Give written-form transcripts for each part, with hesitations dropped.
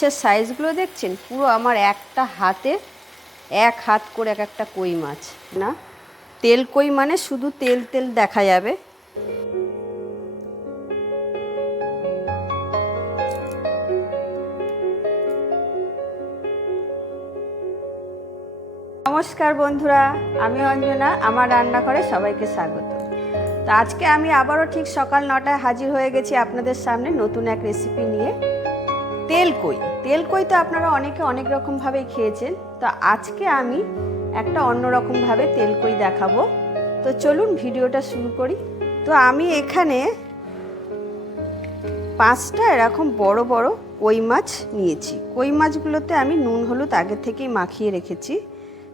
মাছের সাইজগুলো দেখছেন, পুরো আমার একটা হাতে এক হাত করে এক একটা কই মাছ। না তেল কই মানে শুধু তেল তেল দেখা যাবে। নমস্কার বন্ধুরা, আমি অঞ্জনা, আমার রান্নাঘরে সবাইকে স্বাগত। তো আজকে আমি আবারও ঠিক সকাল 9টায় হাজির হয়ে গেছি আপনাদের সামনে নতুন এক রেসিপি নিয়ে। তেল কই তো আপনারা অনেকে অনেক রকমভাবেই খেয়েছেন, তো আজকে আমি একটা অন্যরকমভাবে তেল কই দেখাবো। তো চলুন ভিডিওটা শুরু করি। তো আমি এখানে 5টা এরকম বড় বড় কই মাছ নিয়েছি। কই মাছগুলোতে আমি নুন হলুদ আগে থেকেই মাখিয়ে রেখেছি।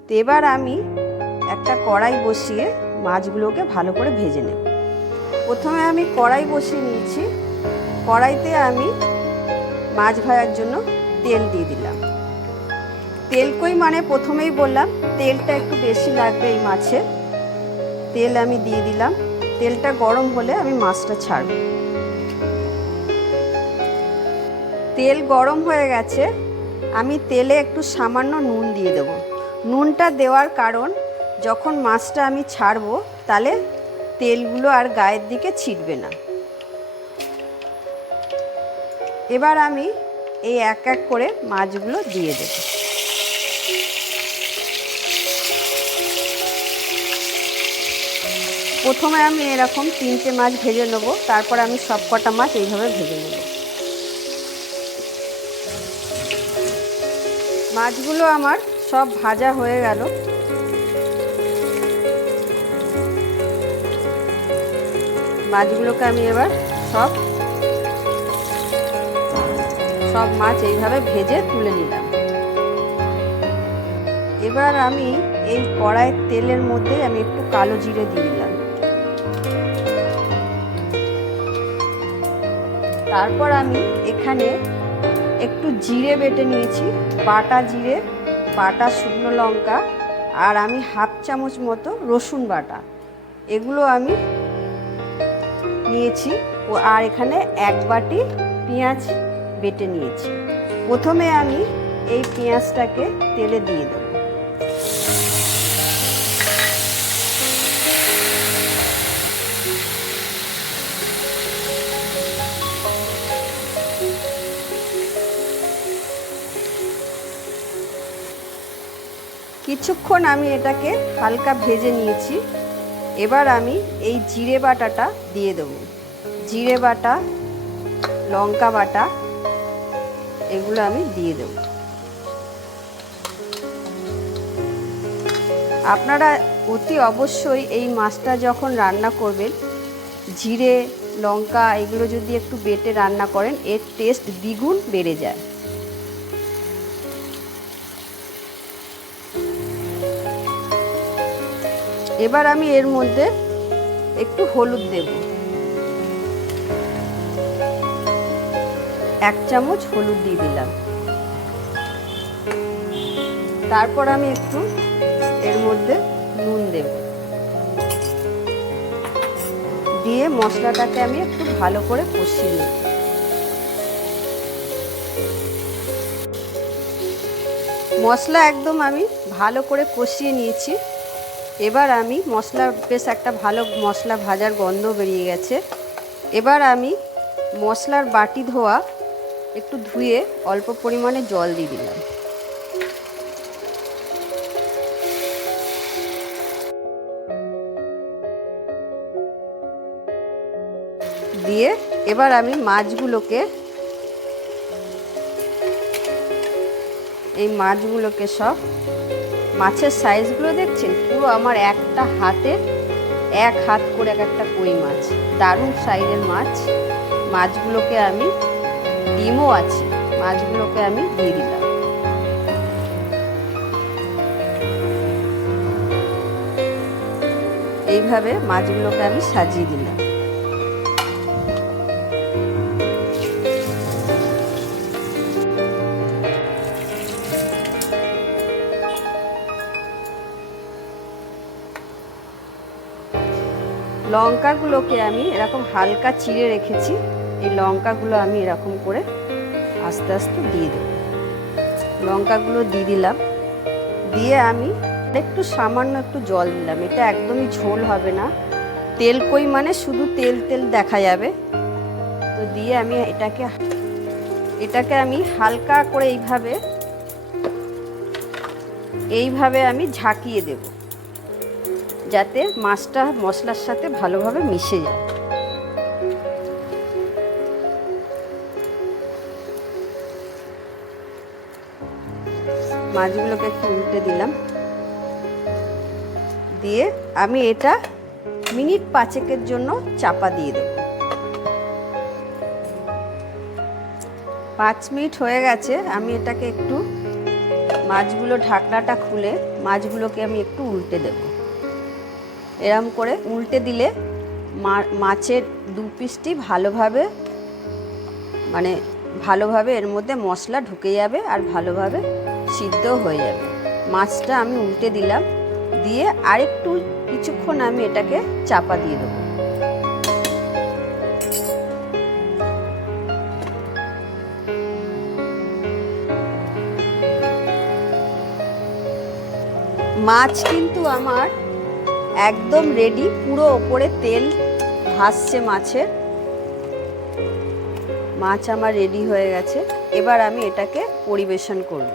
তো এবার আমি একটা কড়াই বসিয়ে মাছগুলোকে ভালো করে ভেজে নেব। প্রথমে আমি কড়াই বসিয়ে নিয়েছি। কড়াইতে আমি মাছ ভাজার জন্য তেল দিয়ে দিলাম। তেল কই মানে প্রথমেই বললাম তেলটা একটু বেশি লাগবে এই মাছে। তেল আমি দিয়ে দিলাম। তেলটা গরম হলে আমি মাছটা ছাড়ব। তেল গরম হয়ে গেছে, আমি তেলে একটু সামান্য নুন দিয়ে দেব। নুনটা দেওয়ার কারণ, যখন মাছটা আমি ছাড়বো তাহলে তেলগুলো আর গায়ের দিকে ছিটবে না। এবার আমি এই এক এক করে মাছগুলো দিয়ে দেব। প্রথমে আমি এরকম 3টে মাছ ভেজে নেব, তারপর আমি সব কটা মাছ এইভাবে ভেজে নেব। মাছগুলো আমার সব ভাজা হয়ে গেল। মাছগুলোকে আমি এবার সব মাছ এইভাবে ভেজে তুলে নিলাম। এবার আমি এই কড়াইয়ের তেলের মধ্যে আমি একটু কালো জিরে দিয়ে দিলাম। তারপর আমি এখানে একটু জিরে বেটে নিয়েছি, বাটা জিরে, বাটা শুকনো লঙ্কা, আর আমি হাফ চামচ মতো রসুন বাটা, এগুলো আমি নিয়েছি। আর এখানে 1 বাটি পেঁয়াজ বেটে নিয়েছি। প্রথমে আমি এই পেঁয়াজটাকে তেলে দিয়ে দেব। কিছুক্ষণ আমি এটাকে হালকা ভেজে নিয়েছি। এবার আমি এই জিরে বাটাটা দিয়ে দেব। জিরে বাটা, লঙ্কা বাটা, এগুলো আমি দিয়ে দেব। আপনারা অতি অবশ্যই এই মাছটা যখন রান্না করবেন, জিরে লঙ্কা এগুলো যদি একটু বেটে রান্না করেন, এর টেস্ট দ্বিগুণ বেড়ে যায়। এবার আমি এর মধ্যে একটু হলুদ দেব। 1 চামচ হলুদ দিয়ে দিলাম। তারপর আমি একটু এর মধ্যে নুন দেব। দিয়ে মশলাটাকে আমি একটু ভালো করে কষিয়ে নেব। মশলা একদম আমি ভালো করে কষিয়ে নিয়েছি। এবার আমি বেশ একটা ভালো মশলা ভাজার গন্ধ বেরিয়ে গেছে। এবার আমি মশলার বাটি ধোয়া একটু ধুয়ে অল্প পরিমাণে জল দিয়ে দিলাম। দিয়ে এবার আমি মাছগুলোকে সব, মাছের সাইজগুলো দেখছেন, পুরো আমার একটা হাতে এক হাত করে এক একটা কই মাছ, দারুণ সাইজের মাছ। মাছগুলোকে আমি, ডিমও আছে, মাছগুলোকে আমি দিয়ে দিলাম। এইভাবে মাছগুলোকে আমি সাজিয়ে দিলাম। লঙ্কাগুলোকে আমি এরকম হালকা চিড়ে রেখেছি। এই লঙ্কাগুলো আমি এরকম করে আস্তে আস্তে দিয়ে দেব। লঙ্কাগুলো দিয়ে দিলাম, দিয়ে আমি একটু সামান্য একটু জল দিলাম। এটা একদমই ঝোল হবে না, তেল কই মানে শুধু তেল তেল দেখা যাবে। তো দিয়ে আমি এটাকে আমি হালকা করে এইভাবে আমি ঝাঁকিয়ে দেব, যাতে মাছটা মশলার সাথে ভালোভাবে মিশে যায়। মাছগুলোকে একটু উল্টে দিলাম, দিয়ে আমি এটা মিনিট 5 জন্য চাপা দিয়ে দেব। 5 মিনিট হয়ে গেছে। আমি এটাকে একটু মাছগুলো ঢাকনাটা খুলে মাছগুলোকে আমি একটু উল্টে দেব। এরম করে উল্টে দিলে মাছের 2 পিসটি ভালোভাবে এর মধ্যে মশলা ঢুকে যাবে আর ভালোভাবে সিদ্ধ হয়ে যাবে। মাছটা আমি উল্টে দিলাম, দিয়ে আরেকটু কিছুক্ষণ আমি এটাকে চাপা দিয়ে দেবো। মাছ কিন্তু আমার একদম রেডি, পুরো ওপরে তেল ভাসছে মাছের। মাছ আমার রেডি হয়ে গেছে। এবার আমি এটাকে পরিবেশন করব।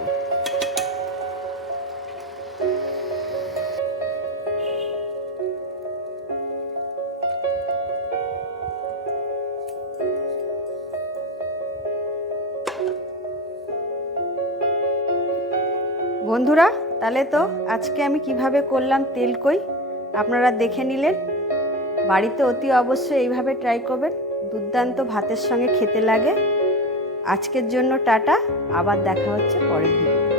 বন্ধুরা, তাহলে তো আজকে আমি কিভাবে করলাম তেল কই আপনারা দেখে নিলেন। বাড়িতে অতি অবশ্যই এইভাবে ট্রাই করবেন, দুর্দান্ত ভাতের সঙ্গে খেতে লাগে। আজকের জন্য টাটা, আবার দেখা হচ্ছে পরের ভিডিও।